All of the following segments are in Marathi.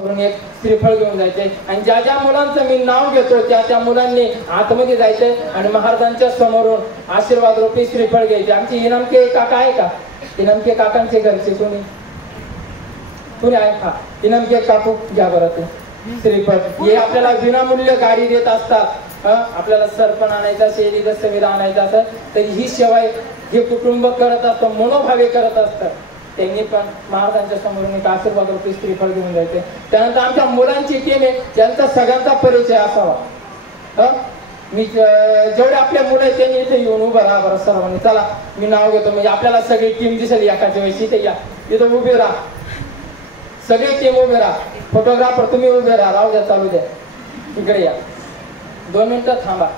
एक श्रीफळ घेऊन जायचंय आणि ज्या ज्या मुलांचं मी नाव घेतो त्या मुलांनी आतमध्ये जायचंय आणि महाराजांच्या समोरून आशीर्वाद रूपी श्रीफळ घ्यायचे. आमचे इनामके काका आहे का? इनामके काकांचे घरचे कोणी आहे? हा, इनामके काकू घ्या बरं ते श्रीफळ. हे आपल्याला विनामूल्य गाडी देत असतात. आपल्याला सरपण आणायचा, शेरी दस्तवीर आणायचा असं तर ही सेवा हे कुटुंब करत असतं, मनोभावे करत असतात. त्यांनी पण महाराजांच्या समोरून एक आशीर्वाद रूपी श्रीफळ घेऊन जायचे. त्यानंतर आमच्या मुलांची टीम आहे, त्यांचा सगळ्यांचा परिचय असावा. मी जेवढे आपले मुलं आहेत त्यांनी इथे येऊन उभं राहा बरं सर्वांनी. चला मी नाव घेतो म्हणजे आपल्याला सगळी टीम दिसेल एकाच्या वेळेस. इथे या, इथं उभे राहा, सगळी टीम उभे राहा. फोटोग्राफर तुम्ही उभे राहा, राहू द्या, चालू द्या. इकडे या, 2 मिनिटं थांबा.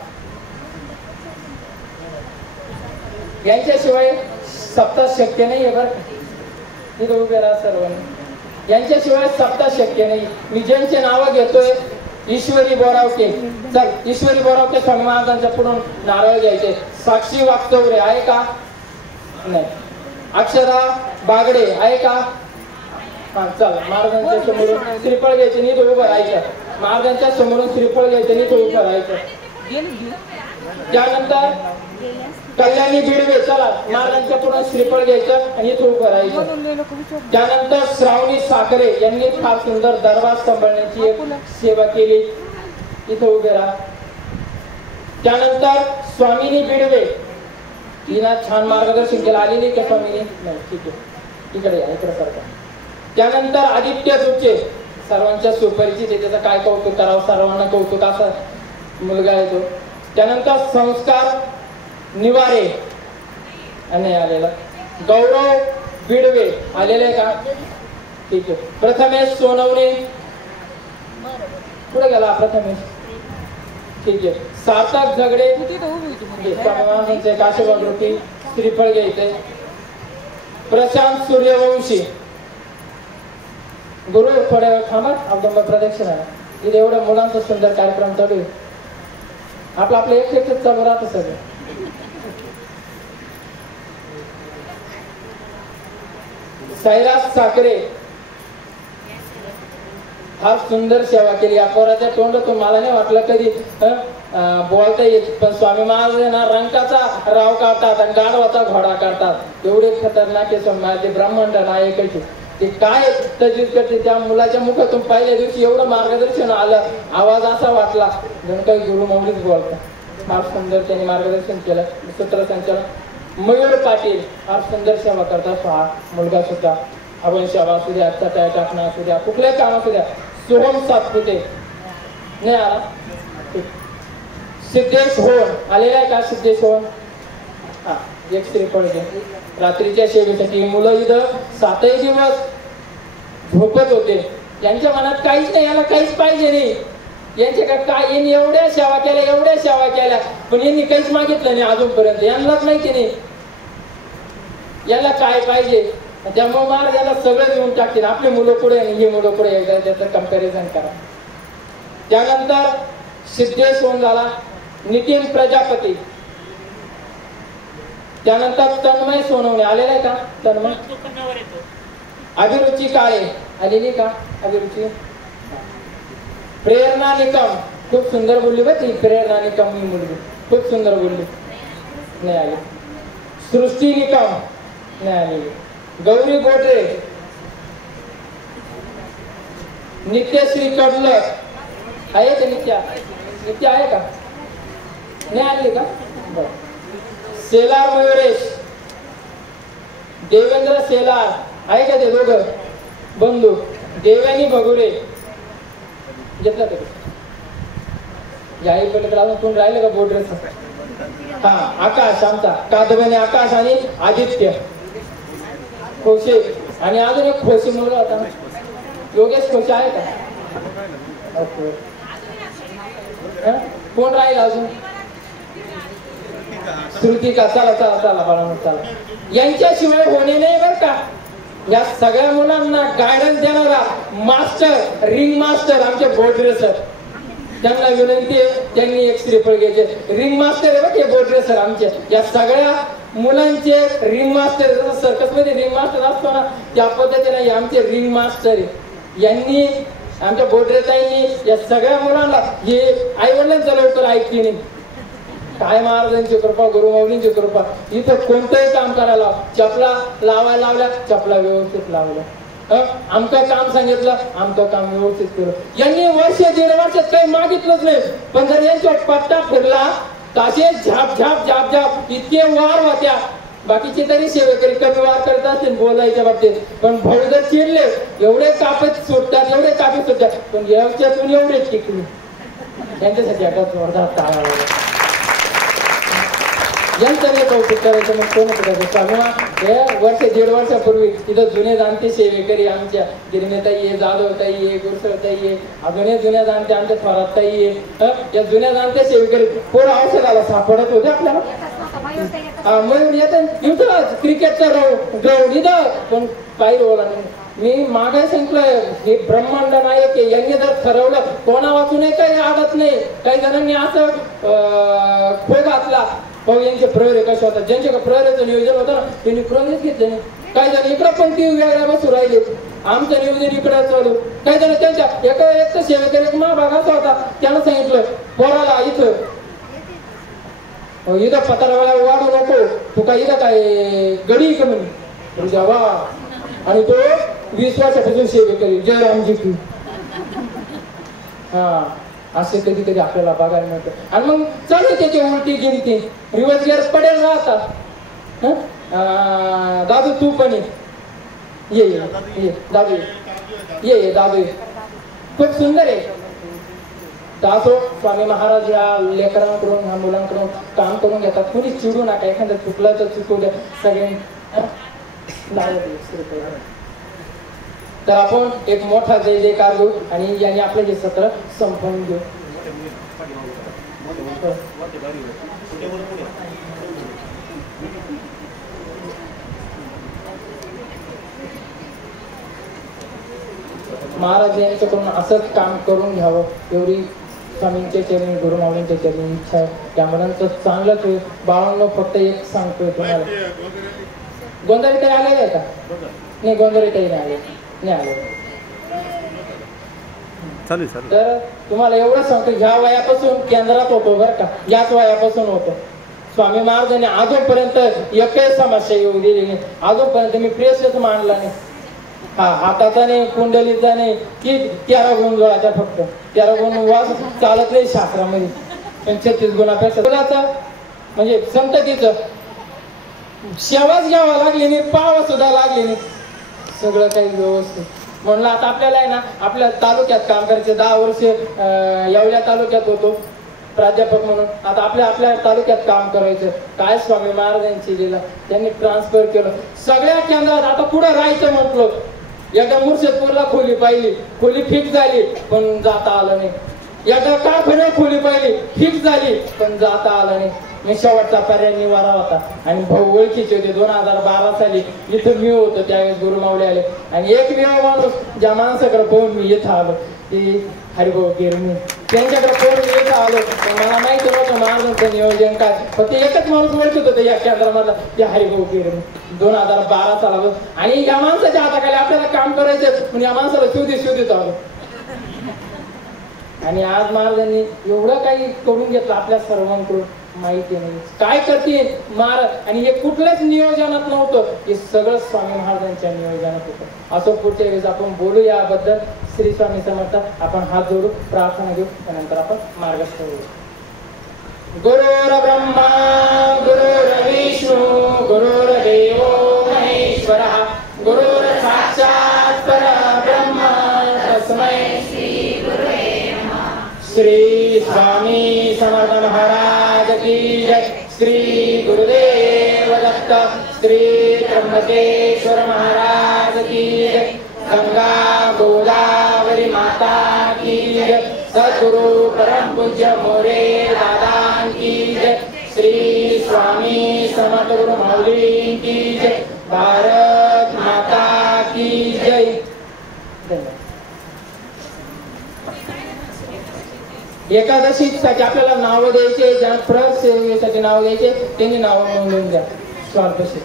यांच्याशिवाय सप्ताह शक्य नाही आहे बरं. इथं उभे राहा सर्वांनी. यांच्याशिवाय सप्ताह शक्य नाही. मी ज्यांचे नावं घेतोय, ईश्वरी बोरावके, चल ईश्वरी बोरावके स्वामी महाराजांच्या पुढून नारळ घ्यायचे. साक्षी वागचौरे आहे का? नाही. अक्षरा बागडे आहे का? हा, चल महाराजांच्या समोरून श्रीफळ घ्यायचे, नीट उभं राहायचं. महाराजांच्या समोरून श्रीफळ घ्यायचं, नीट उभं राहायचं. त्यानंतर कल्याणी बिडवे, चला महाराजांच्या पुढे श्रीफळ घ्यायचं आणि इथं उभं राहायचं. त्यानंतर श्रावणी साखरे यांनी फार सुंदर दरबार सांभाळण्याची एक सेवा केली, इथं उभे राहा. त्यानंतर स्वामिनी बिडवे, तिला छान मार्गदर्शन केलं. आलेली का स्वामिनी? नाही, ठीक आहे, इकडे या, इकडे सरका. त्यानंतर आदित्य दुचे, सर्वांच्या सुपरिचित आहे, त्याचं काय कौतुक करावं, सर्वांना कौतुक असा मुलगा आहे तो. त्यानंतर संस्कार निवारे आणि आलेला. गौरव बिडवे आलेले आहे का? ठीक आहे. प्रथमेश सोनवणे पुढे गेला. प्रथमेश, ठीक आहे. सार्थक झगडे, आशीर्वाद रूपी श्रीफळ घ्यायचे. प्रशांत सूर्यवंशी, गुरु थोड्या वेळ थांबा, अवदंब प्रदक्षिणा. इथे एवढ्या मुलांचा सुंदर कार्यक्रम चालू आहे. आपलं एक चालू राहतं सगळं. सैराज साखरे, फार सुंदर सेवा केली. या पोराच्या तोंडातून मला नाही वाटलं कधी बोलता येत, पण स्वामी महाराज ना रंकाचा राव काढतात आणि गाढवाचा घोडा काढतात. एवढे खतरनाक आहे स्वामी ब्रह्मांड नायकाचे. ते काय तजीद करते त्या मुलाच्या मुखातून पहिल्या दिवशी एवढं मार्गदर्शन आलं, आवाज असा वाटला जणू काही गुरु मौलीच बोलतात. फार सुंदर त्यांनी मार्गदर्शन केलं. सूत्रसंचालन मयूर पाटील फार सुंदर सेवा करतात. हा मुलगा सुद्धा आपण सेवा असू द्या, चटाई टाकणं असू द्या, कुठल्याही काम असू द्या. सोहम सातपुते नाही आला. सिद्धेश होन आलेला आहे का? सिद्धेश होन, हा, एक श्रीफळ घे. रात्रीच्या सेवेसाठी मुलं इथं 7 दिवस झोपत होते. यांच्या मनात काहीच नाही, याला काहीच पाहिजे नाही. यांच्या काय यांनी एवढ्या सेवा केल्या पण यांनी काहीच मागितलं नाही अजूनपर्यंत. यांनाच माहिती नाही याला काय पाहिजे. त्यामुळे महाराज याला सगळं देऊन टाकतील. आपली मुलं पुढे आणि ही मुलं पुढे, एकदा त्याचं कंपॅरिझन करा. त्यानंतर सिद्धेश होऊन झाला. नितीन प्रजापती, त्यानंतर तन्मय सोनवणे आलेला आहे का? तन्मय. अभिरुची काळे आलेली का? अभिरुची. प्रेरणा निकम, खूप सुंदर बोलली बघ ती. प्रेरणा निकम ही मुलगी खूप सुंदर बोलली, नाही आली. सृष्टी निकम नाही आलेली. गौरी गोटरे, नित्यश्री कडलर आहे का? नित्या आहे का? नाही आली का? बरं. सेलार मयुरेश, देवेंद्र सेलार आहे का? ते दोघं बंधू. देवानी भगुरे घेतला का? याही पलीकडे कोण राहिलं का? बोर्डरेस. हा, आकाश आमचा कादबने आकाश आणि आदित्य खोसे आणि अजून एक खोसे मुलगा होता, योगेश खोसे आहे का? कोण राहील अजून? श्रुतिका. चला चला चला बाळा, चला. यांच्याशिवाय होणे नाही बरं का. या सगळ्या मुलांना गायडन्स देणारा मास्टर, रिंग मास्टर आमचे बोर्डरे सर. त्यांना विनंती आहे, त्यांनी एक श्रीफळ घ्यायचे. रिंग मास्टर आहे बघ हे बोर्डरे सर आमचे. या सगळ्या मुलांचे रिंग मास्टर, जसं सर्कस मध्ये रिंग मास्टर असतो ना, त्या पद्धतीने आमचे रिंग मास्टर आहे. यांनी आमच्या बोडरेताईंनी या सगळ्या मुलांना हे आई वडिलांचं लवकर ऐकते नाही. काय महाराजांची कृपा, गुरुमाऊलींची कृपा. इथं कोणतंही काम करायला चपला लावायला लावल्या, चपला व्यवस्थित लावल्या. आमचं काम सांगितलं, आमचं काम व्यवस्थित केलं. यांनी वर्ष 1.5 वर्षात काही मागितलंच नाही. पण जर यांच्या पट्टा फिरला असे झाप झाप झाप झाप इतके वार होत्या. बाकीचे तरी सेवेकरी कमी वार करत असतील बोलायच्या बाबतीत, पण भाऊ जर चिरले एवढे कापत सुटतात, एवढे कापत सुटतात, पण याच्यातून एवढेच टिकले. त्यांच्यासाठी आता जोरदार टाळा. यांचं नाही कौतुक करायचं, मग कोण करायचं. स्वामीमा हे वर्ष 1.5 वर्षापूर्वी इथं जुने जाणते सेवेकरी आमच्या गिरमेताई आहे, जाधवताई आहे, गुरसळताई आहे, अजूनही जुन्या जाणते आमच्या थोरातताई आहे. या जुन्या जाणते सेवेकरी पोरं औषधाला सापडत होते आपल्याला. मग येतं क्रिकेटचा ग्राउंड इथं, पण काही बोला नाही. मी मागे सांगितलंय हे ब्रह्मांड नायक आहे. यांनी जर ठरवलं कोणा वाचूनही काही आदत नाही. काही जणांनी असं खो घातला. भाऊ यांचे प्रहरी कसे होतात, ज्यांच्या प्रहरीचं नियोजन होतं ना त्यांनी प्रहरीच घेतले नाही. काही जण इकडं पण ती वेगळ्या बसू राहिले. आमचं नियोजन इकडं चालू. काही जण त्यांच्या एक सेवेकरी एक महाभाग असा होता, त्यानं सांगितलं पोराला इथं पत्राला वाढू नको, तू काय इथं काय गडी का म्हणे जेव्हा. आणि तो 20 वर्षापासून सेवेकरी जय रामजी की. हा असे कधी कधी आपल्याला बघायला मिळतं. आणि मग चालू त्याची उलटी गिनती रिवर्स गिअर पडेल राहतात. दादू तू पण ये दादू ये दादू खूप सुंदर आहे. असो स्वामी महाराज या लेकरांकडून ह्या मुलांकडून काम करून घेतात. कुणी चिडू नका, एखादं चुकलं तर चुकू द्या. सगळ्यांनी तर आपण एक मोठा जय जयकार घेऊ आणि याने आपलं हे सत्र संपवून घेऊ. महाराज यांच्याकडून असंच काम करून घ्यावं एवढी स्वामींच्या चरणी, गुरुमाऊलींच्या चरणी इच्छा आहे. त्या मुलांचं चांगलंच होईल. बाळांनो फक्त एक सांगतोय तुम्हाला, गोंधळी काही आलेलं आहे का? नाही, गोंधळी काही नाही आले. तर तुम्हाला एवढं सांगतो, ह्या वयापासून केंद्रात होतो बरं का, याच वयापासून होतो. स्वामी महाराजांनी आजोपर्यंत एकही समस्या येऊ दिली नाही. आजोपर्यंत मी प्रेसच मांडला नाही. हा हाताचा नाही, कुंडलीचा नाही, की 13 गुण जोडायचा फक्त. 13 गुण वास चालत नाही शास्त्रामध्ये. 36 गुणापेक्षा म्हणजे संततीचं शेवाच घ्यावा लागली नाही, पावा सुद्धा लागली नाही. सगळं काही व्यवस्थित. म्हणलं आता आपल्याला आहे ना आपल्या तालुक्यात काम करायचे. 10 वर्ष येवल्या तालुक्यात होतो प्राध्यापक म्हणून. आता आपल्या तालुक्यात काम करायचं. काय स्वामी महाराजांची लीला, त्यांनी ट्रान्सफर केलं सगळ्या केंद्रात. आता पुढे राहायचं म्हटलं, एकदा मुर्शिदपूरला खोली पाहिली, खोली फिक्स झाली पण जाता आलं नाही. एकदा कारखान्यात खोली पाहिली, फिक्स झाली पण जाता आलं नाही. मी शेवटचा पर्याय निवारा होता. आणि भाऊ ओळखीचे होते. 2012 साली इथं मी होतो, त्यावेळेस गुरुमाऊली आले. आणि एक वेळ माणूस ज्या माणसाकडे पाहून मी इथं आलो ते हरिभाऊ गिरणी. त्यांच्याकडे पाहून मी इथं आलो. मला माहिती नव्हतं महाराजांचं नियोजन काय. फक्त एकच माणूस ओळखत होतं या केंद्रामधला, ते हरिभाऊ गिरणी. 2012 साला. आणि या माणसाच्या हाताखाली आपल्याला काम करायचं म्हणजे या माणसाला शोधित आलो. आणि आज महाराजांनी एवढं काही करून घेतलं आपल्या सर्वांकडून, माहिती नाही काय करतील महाराज. आणि हे कुठल्याच नियोजनात नव्हतं, हे सगळं स्वामी महाराजांच्या नियोजनात होतं. असं पुढच्या वेळेस आपण बोलू याबद्दल. श्री स्वामी समर्थ. आपण हात जोडू, प्रार्थना घेऊ, त्यानंतर आपण मार्गस्थ होऊ. गुरुर् ब्रह्मा गुरुर् विष्णू गुरुर्देवो महेश्वरः गुरुर् साक्षात् परब्रह्म तस्मै श्री स्वामी समर्थ महाराज की जय. श्री गुरुदेव दत्त. श्री त्र्यंबकेश्वर महाराज की जय. गंगा गोदावरी माता की जय. सद्गुरु परम पूज्य मोरे दादा की जय. श्री स्वामी समर्थ गुरु माऊली की जय. भारत माता की जय. धन्यवाद. एकादशीसाठी आपल्याला नावं द्यायचे, ज्या प्रत सेवेसाठी नाव द्यायचे त्यांनी नावं नोंदवून द्या. स्वार्थशी